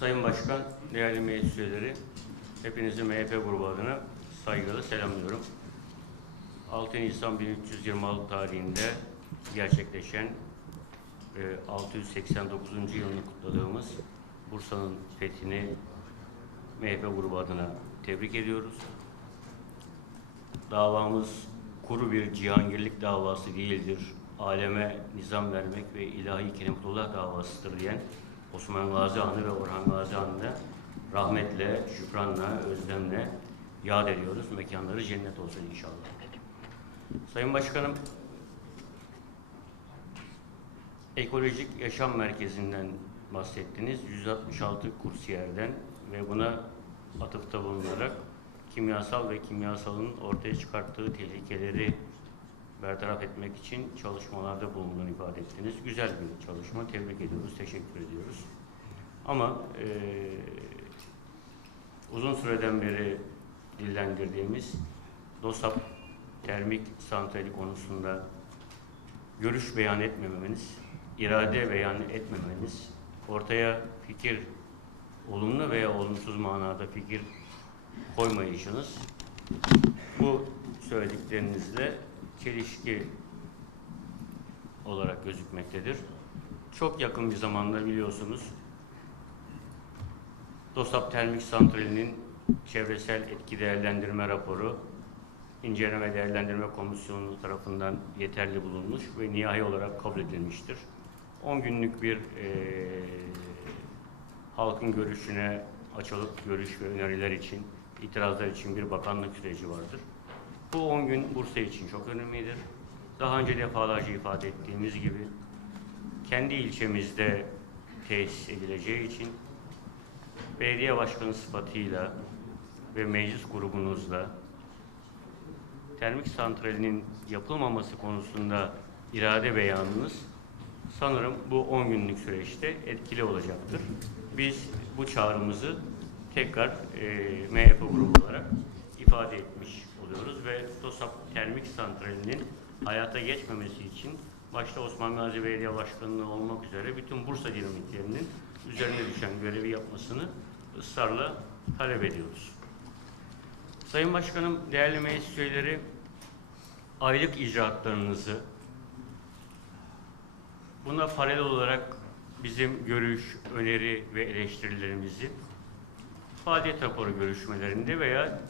Sayın Başkan, değerli meclis üyeleri, hepinizi MHP grubu adına saygıyla selamlıyorum. 6 Nisan 1326 tarihinde gerçekleşen e, 689. yılını kutladığımız Bursa'nın fethini MHP grubu adına tebrik ediyoruz. Davamız kuru bir cihangirlik davası değildir. Aleme nizam vermek ve ilahi kelimetullah davasıdır diyen Osman Gazi Han'ı ve Orhan Gazi Han'ı rahmetle, şükranla, özlemle yad ediyoruz. Mekanları cennet olsun inşallah. Sayın Başkanım, Ekolojik Yaşam Merkezi'nden bahsettiniz. 166 kursiyerden ve buna atıfta bulunarak kimyasal ve kimyasalın ortaya çıkarttığı tehlikeleri bertaraf etmek için çalışmalarda bulunduğunu ifade ettiniz. Güzel bir çalışma. Tebrik ediyoruz, teşekkür ediyoruz. Ama eee, uzun süreden beri dillendirdiğimiz DOSAP termik santrali konusunda görüş beyan etmemeniz, irade beyan etmemeniz, ortaya fikir, olumlu veya olumsuz manada fikir koymayışınız bu söylediklerinizle çelişki olarak gözükmektedir. Çok yakın bir zamanda biliyorsunuz DOSAP Termik Santrali'nin çevresel etki değerlendirme raporu inceleme değerlendirme komisyonu tarafından yeterli bulunmuş ve nihai olarak kabul edilmiştir. 10 günlük bir eee, halkın görüşüne açılıp görüş ve öneriler için, itirazlar için bir bakanlık süreci vardır. Bu 10 gün Bursa için çok önemlidir. Daha önce defalarca ifade ettiğimiz gibi kendi ilçemizde tesis edileceği için belediye başkanı sıfatıyla ve meclis grubunuzla termik santralinin yapılmaması konusunda irade beyanınız sanırım bu 10 günlük süreçte etkili olacaktır. Biz bu çağrımızı tekrar e, MHP grubu olarak ifade etmiş oluyoruz ve termik santralinin hayata geçmemesi için başta Osman Gazi Belediye Başkanlığı olmak üzere bütün Bursa dinamitlerinin üzerine düşen görevi yapmasını ısrarla talep ediyoruz. Sayın Başkanım, değerli meclis üyeleri, aylık icraatlarınızı buna paralel olarak bizim görüş, öneri ve eleştirilerimizi faaliyet raporu görüşmelerinde veya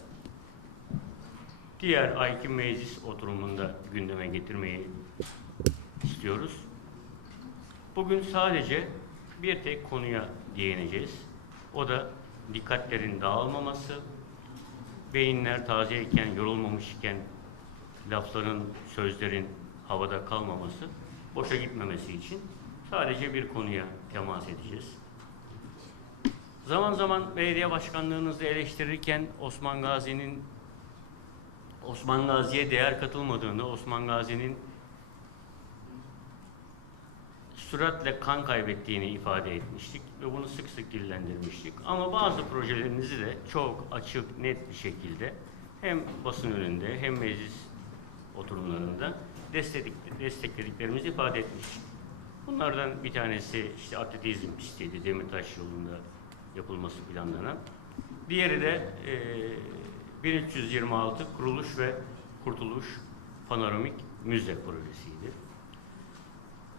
diğer ayki meclis oturumunda gündeme getirmeyi istiyoruz. Bugün sadece bir tek konuya değineceğiz. O da dikkatlerin dağılmaması, beyinler tazeyken, yorulmamışken lafların, sözlerin havada kalmaması, boşa gitmemesi için sadece bir konuya temas edeceğiz. Zaman zaman belediye başkanlığınızı eleştirirken Osman Gazi'nin Osman Gazi'ye değer katılmadığını, Osman Gazi'nin süratle kan kaybettiğini ifade etmiştik ve bunu sık sık dillendirmiştik. Ama bazı projelerinizi de çok açık, net bir şekilde hem basın önünde hem meclis oturumlarında destekledik, desteklediklerimizi ifade etmiştik. Bunlardan bir tanesi işte atletizm pistiydi, Demirtaş yolunda yapılması planlanan. Diğeri de e, 1326 Kuruluş ve Kurtuluş Panoramik Müze projesiydi.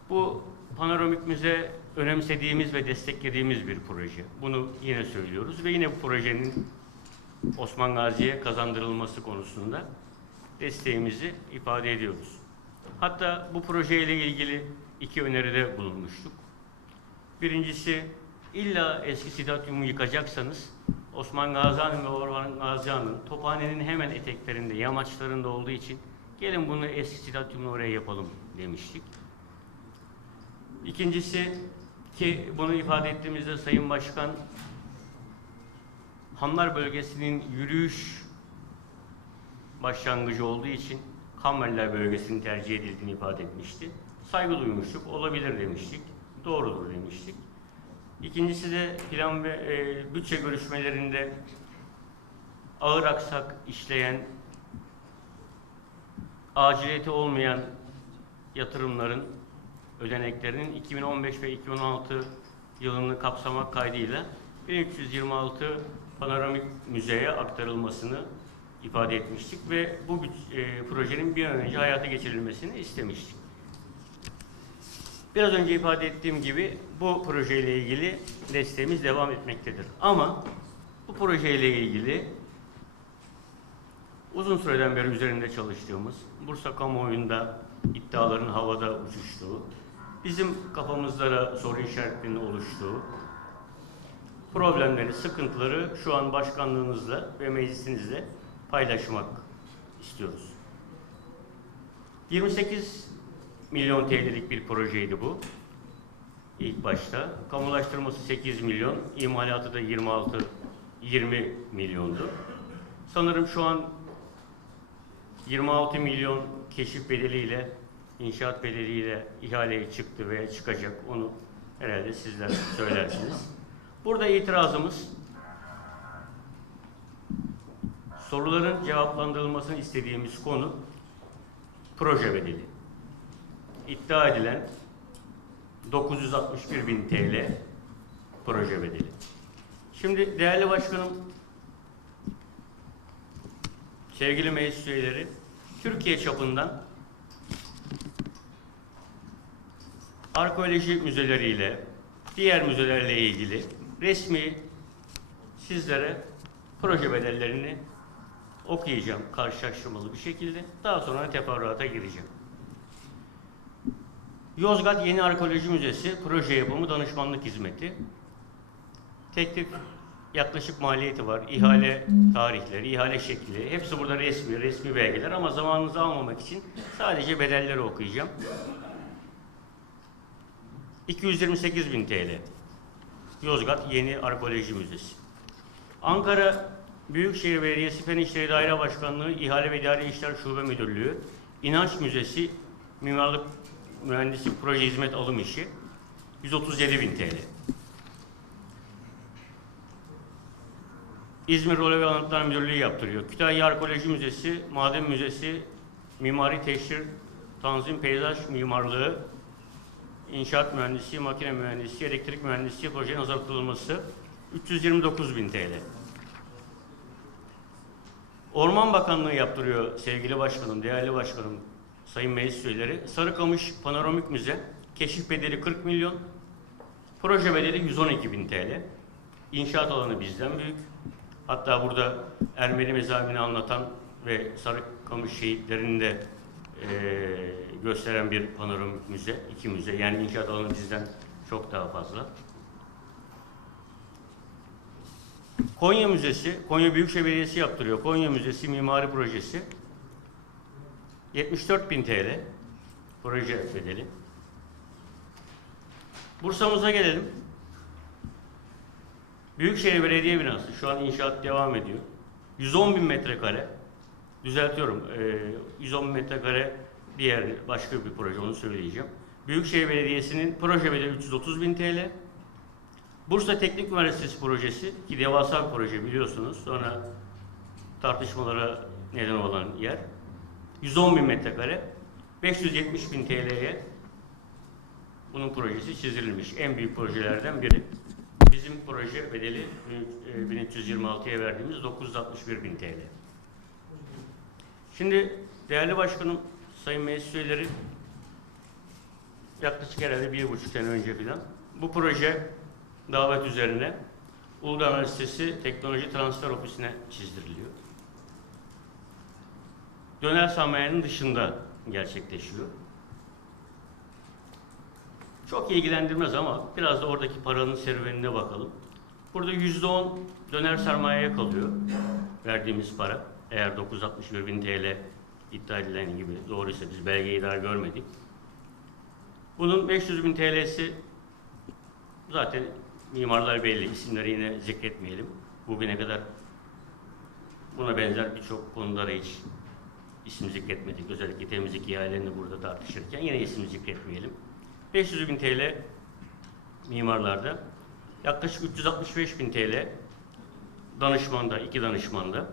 Bu panoramik müze önemsediğimiz ve desteklediğimiz bir proje. Bunu yine söylüyoruz ve yine bu projenin Osman Gazi'ye kazandırılması konusunda desteğimizi ifade ediyoruz. Hatta bu projeyle ilgili iki öneride bulunmuştuk. Birincisi illa eski stadyumu yıkacaksanız Osman Gazi Han ve Orhan Gazi Han'ın Tophane'nin hemen eteklerinde, yamaçlarında olduğu için gelin bunu eski stadyumunu oraya yapalım demiştik. İkincisi ki bunu ifade ettiğimizde Sayın Başkan Hamlar bölgesinin yürüyüş başlangıcı olduğu için Kammerler bölgesinin tercih edildiğini ifade etmişti. Saygı duymuştuk, olabilir demiştik, doğrudur demiştik. İkincisi de plan ve e, bütçe görüşmelerinde ağır aksak işleyen, aciliyeti olmayan yatırımların ödeneklerinin 2015 ve 2016 yılını kapsamak kaydıyla 1326 panoramik müzeye aktarılmasını ifade etmiştik ve bu e, projenin bir an önce hayata geçirilmesini istemiştik. Biraz önce ifade ettiğim gibi bu projeyle ilgili desteğimiz devam etmektedir. Ama bu projeyle ilgili uzun süreden beri üzerinde çalıştığımız, Bursa kamuoyunda iddiaların havada uçuştuğu, bizim kafamızda da soru işaretlerinin oluştuğu, problemleri, sıkıntıları şu an başkanlığınızla ve meclisinizle paylaşmak istiyoruz. 28 milyon TL'lik bir projeydi bu. İlk başta. Kamulaştırması 8 milyon, imalatı da 26 20 milyondu. Sanırım şu an 26 milyon keşif bedeliyle, inşaat bedeliyle ihaleye çıktı veya çıkacak. Onu herhalde sizler söylersiniz. Burada itirazımız soruların cevaplandırılmasını istediğimiz konu proje bedeli. İddia edilen 961 bin TL proje bedeli. Şimdi değerli başkanım, sevgili meclis üyeleri, Türkiye çapından arkeoloji müzeleriyle, diğer müzelerle ilgili resmi sizlere proje bedellerini okuyacağım karşılaştırmalı bir şekilde. Daha sonra teferruata gireceğim. Yozgat Yeni Arkeoloji Müzesi proje yapımı danışmanlık hizmeti. Teklif yaklaşık maliyeti var. İhale tarihleri, ihale şekli. Hepsi burada resmi, resmi belgeler ama zamanınızı almamak için sadece bedelleri okuyacağım. 228 bin TL. Yozgat Yeni Arkeoloji Müzesi. Ankara Büyükşehir Belediyesi Fen İşleri Daire Başkanlığı İhale ve İdari İşler Şube Müdürlüğü İnanç Müzesi Mimarlık Mühendisi Proje Hizmet Alım İşi 137 bin TL. İzmir Role ve Anıtlar Müdürlüğü yaptırıyor. Kütahya Arkeoloji Müzesi, Maden Müzesi, Mimari Teşhir, Tanzim Peyzaj Mimarlığı, İnşaat Mühendisi, Makine Mühendisi, Elektrik Mühendisi projenin hazırlatılması 329 bin TL. Orman Bakanlığı yaptırıyor sevgili başkanım, değerli başkanım, sayın meclis üyeleri. Sarıkamış Panoramik Müze, keşif bedeli 40 milyon, proje bedeli 112 bin TL. İnşaat alanı bizden büyük. Hatta burada Ermeni mezarını anlatan ve Sarıkamış şehitlerini de eee, gösteren bir panoramik müze, iki müze. Yani inşaat alanı bizden çok daha fazla. Konya Müzesi, Konya Büyükşehir Belediyesi yaptırıyor. Konya Müzesi Mimari Projesi. 74 bin TL proje bedeli. Bursa'mıza gelelim. Büyükşehir Belediye binası şu an inşaat devam ediyor. 110 bin metrekare. Düzeltiyorum. eee, 110 bin metrekare diğer başka bir proje onu söyleyeceğim. Büyükşehir Belediyesi'nin proje bedeli 330 bin TL. Bursa Teknik Üniversitesi projesi ki devasa bir proje biliyorsunuz. Sonra tartışmalara neden olan yer. 110 bin metrekare. 570 bin TL'ye bunun projesi çizilmiş. En büyük projelerden biri. Bizim proje bedeli e, 1326'ya verdiğimiz 961 bin TL. Şimdi değerli başkanım, sayın meclis üyeleri yaklaşık herhalde bir buçuk sene önce filan bu proje davet üzerine Uludağ Üniversitesi Teknoloji Transfer Ofisi'ne çizdiriliyor. Döner sanayiinin dışında gerçekleşiyor. Çok ilgilendirmez ama biraz da oradaki paranın serüvenine bakalım. Burada yüzde on döner sermayeye kalıyor verdiğimiz para. Eğer 961 bin TL iddia edilen gibi doğruysa biz belgeyi daha görmedik. Bunun 500 bin TL'si zaten mimarlar belli. isimleri yine zikretmeyelim. Bugüne kadar buna benzer birçok konulara hiç isim zikretmedik. Özellikle temizlik ihalelerini burada tartışırken yine isim zikretmeyelim. 500 bin TL mimarlarda, yaklaşık 365 bin TL danışmanda, iki danışmanda.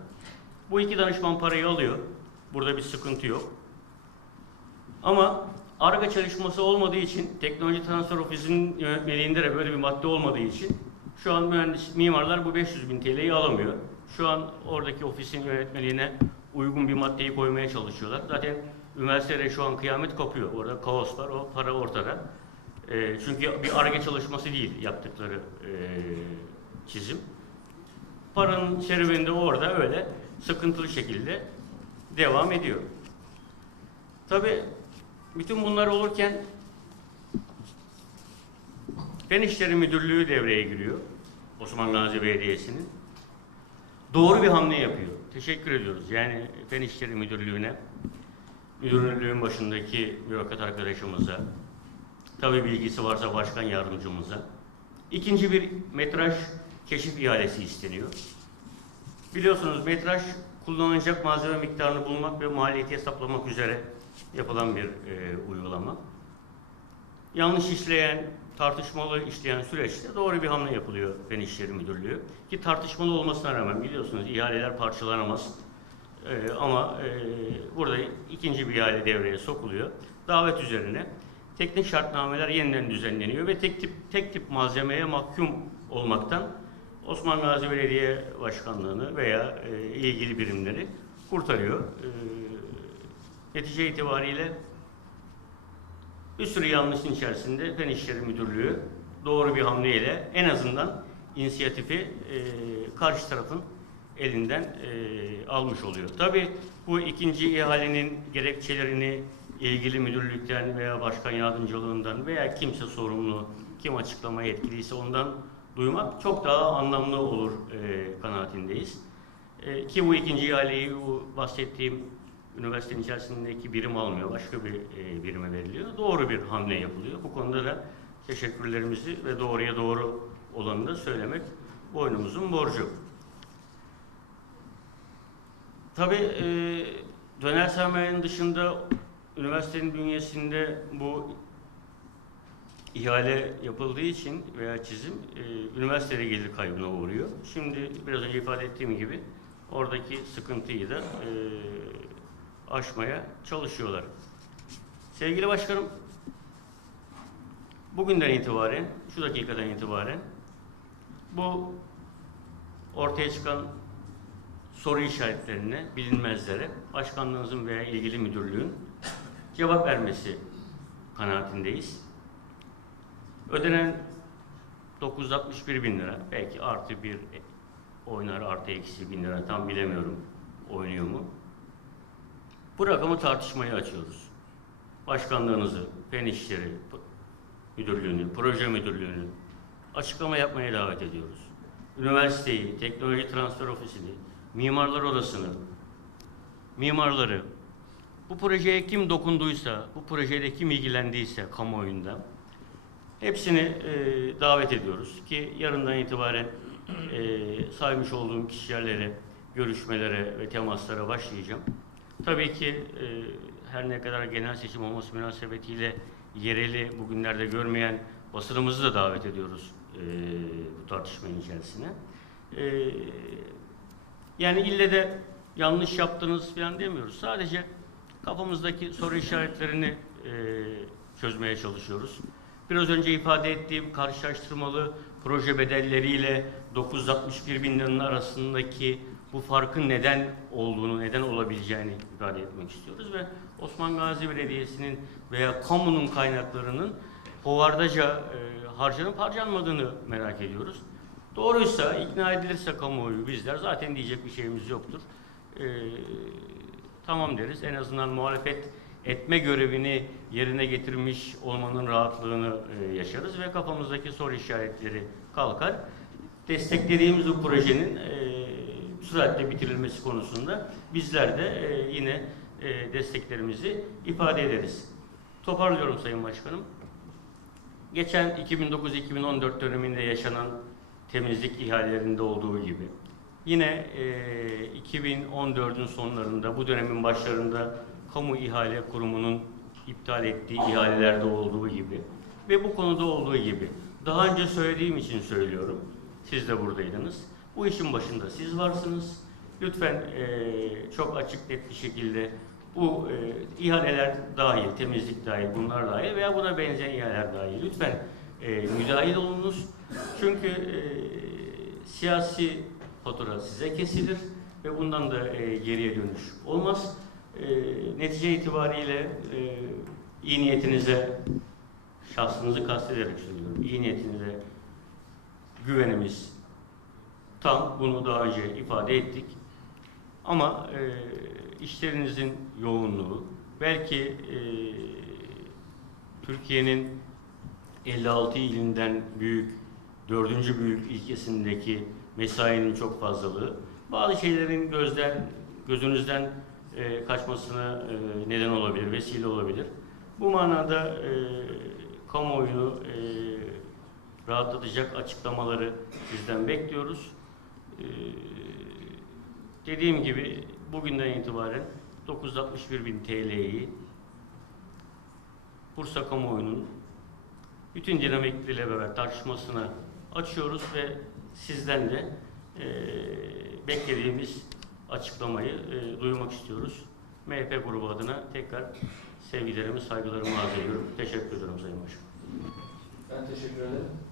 Bu iki danışman parayı alıyor. Burada bir sıkıntı yok. Ama ARGA çalışması olmadığı için, teknoloji transfer ofisinin yönetmeliğinde de böyle bir madde olmadığı için Şu an mühendis, mimarlar bu 500 bin TL'yi alamıyor. Şu an oradaki ofisin yönetmeliğine uygun bir maddeyi koymaya çalışıyorlar. Zaten üniversitede şu an kıyamet kopuyor. Orada kaos var, o para ortada. Ee, çünkü bir arge çalışması değil yaptıkları ee, çizim. Paranın serüveni orada öyle sıkıntılı şekilde devam ediyor. Tabii bütün bunlar olurken Fen İşleri Müdürlüğü devreye giriyor. Osman Gazi Belediyesi'nin. Doğru bir hamle yapıyor. Teşekkür ediyoruz. Yani Fen İşleri Müdürlüğü'ne, müdürlüğün başındaki bürokrat arkadaşımıza, tabii bilgisi varsa başkan yardımcımıza. İkinci bir metraj keşif ihalesi isteniyor. Biliyorsunuz metraj kullanılacak malzeme miktarını bulmak ve maliyeti hesaplamak üzere yapılan bir e, uygulama. Yanlış işleyen, tartışmalı işleyen süreçte doğru bir hamle yapılıyor Fen İşleri Müdürlüğü. Ki tartışmalı olmasına rağmen biliyorsunuz ihaleler parçalanamaz. E, ama e, burada ikinci bir ihale devreye sokuluyor. Davet üzerine teknik şartnameler yeniden düzenleniyor ve tek tip tek tip malzemeye mahkum olmaktan Osman Gazi Belediye Başkanlığı'nı veya e, ilgili birimleri kurtarıyor. E, netice itibariyle bir sürü yanlışın içerisinde Fen İşleri Müdürlüğü doğru bir hamleyle en azından inisiyatifi e, karşı tarafın elinden e, almış oluyor. Tabii bu ikinci ihalenin gerekçelerini ilgili müdürlükten veya başkan yardımcılığından veya kimse sorumlu, kim açıklama yetkiliyse ondan duymak çok daha anlamlı olur e, kanaatindeyiz. E, ki bu ikinci ihaleyi bu bahsettiğim üniversitenin içerisindeki birim almıyor, başka bir e, birime veriliyor. Doğru bir hamle yapılıyor. Bu konuda da teşekkürlerimizi ve doğruya doğru olanı da söylemek boynumuzun borcu. Tabii e, döner sermayenin dışında üniversitenin bünyesinde bu ihale yapıldığı için veya çizim e, üniversitede gelir kaybına uğruyor. Şimdi biraz önce ifade ettiğim gibi oradaki sıkıntıyı da e, aşmaya çalışıyorlar. Sevgili başkanım, bugünden itibaren, şu dakikadan itibaren bu ortaya çıkan soru işaretlerine, bilinmezlere başkanlığınızın veya ilgili müdürlüğün cevap vermesi kanaatindeyiz. Ödenen 961 bin lira, belki artı bir oynar, artı eksi bin lira tam bilemiyorum oynuyor mu. Bu rakamı tartışmaya açıyoruz. Başkanlığınızı, Fen İşleri Müdürlüğünü, Proje Müdürlüğünü açıklama yapmaya davet ediyoruz. Üniversiteyi, Teknoloji Transfer Ofisi'ni, Mimarlar Odası'nı, mimarları, bu projeye kim dokunduysa, bu projede kim ilgilendiyse kamuoyunda hepsini e, davet ediyoruz ki yarından itibaren e, saymış olduğum kişilerle görüşmelere ve temaslara başlayacağım. Tabii ki e, her ne kadar genel seçim olması münasebetiyle yereli bugünlerde görmeyen basınımızı da davet ediyoruz e, bu tartışmanın içerisine. E, yani ille de yanlış yaptınız falan demiyoruz. Sadece kafamızdaki soru işaretlerini e, çözmeye çalışıyoruz. Biraz önce ifade ettiğim karşılaştırmalı proje bedelleriyle 961 bin liranın arasındaki bu farkın neden olduğunu, neden olabileceğini ifade etmek istiyoruz ve Osman Gazi Belediyesi'nin veya kamunun kaynaklarının hovardaca e, harcanıp harcanmadığını merak ediyoruz. Doğruysa, ikna edilirse kamuoyu bizler zaten diyecek bir şeyimiz yoktur. E, tamam deriz. En azından muhalefet etme görevini yerine getirmiş olmanın rahatlığını e, yaşarız ve kafamızdaki soru işaretleri kalkar. Desteklediğimiz bu projenin e, süratle bitirilmesi konusunda bizler de e, yine e, desteklerimizi ifade ederiz. Toparlıyorum Sayın Başkanım. Geçen 2009-2014 döneminde yaşanan temizlik ihalelerinde olduğu gibi yine e, 2014'ün sonlarında bu dönemin başlarında kamu ihale kurumunun iptal ettiği ihalelerde olduğu gibi ve bu konuda olduğu gibi daha önce söylediğim için söylüyorum. Siz de buradaydınız. Bu işin başında siz varsınız. Lütfen e, çok açık net bir şekilde bu e, ihaleler dahil, temizlik dahil, bunlar dahil veya buna benzeyen ihaleler dahil. Lütfen e, müdahil olunuz. Çünkü e, siyasi fatura size kesilir ve bundan da e, geriye dönüş olmaz. E, netice itibariyle e, iyi niyetinize, şahsınızı kastederek söylüyorum, iyi niyetinize güvenimiz tam. Bunu daha önce ifade ettik. Ama e, işlerinizin yoğunluğu, belki e, Türkiye'nin 56 ilinden büyük, dördüncü büyük ilkesindeki mesainin çok fazlalığı, bazı şeylerin gözden, gözünüzden e, kaçmasına e, neden olabilir, vesile olabilir. Bu manada e, kamuoyunu e, rahatlatacak açıklamaları sizden bekliyoruz. E, dediğim gibi bugünden itibaren 961 bin TL'yi Bursa kamuoyunun bütün dinamikleriyle beraber tartışmasına açıyoruz ve sizden de e, beklediğimiz açıklamayı e, duymak istiyoruz. MHP grubu adına tekrar sevgilerimi, saygılarımı arz ediyorum. Teşekkür ederim Sayın Başkanım. Ben teşekkür ederim.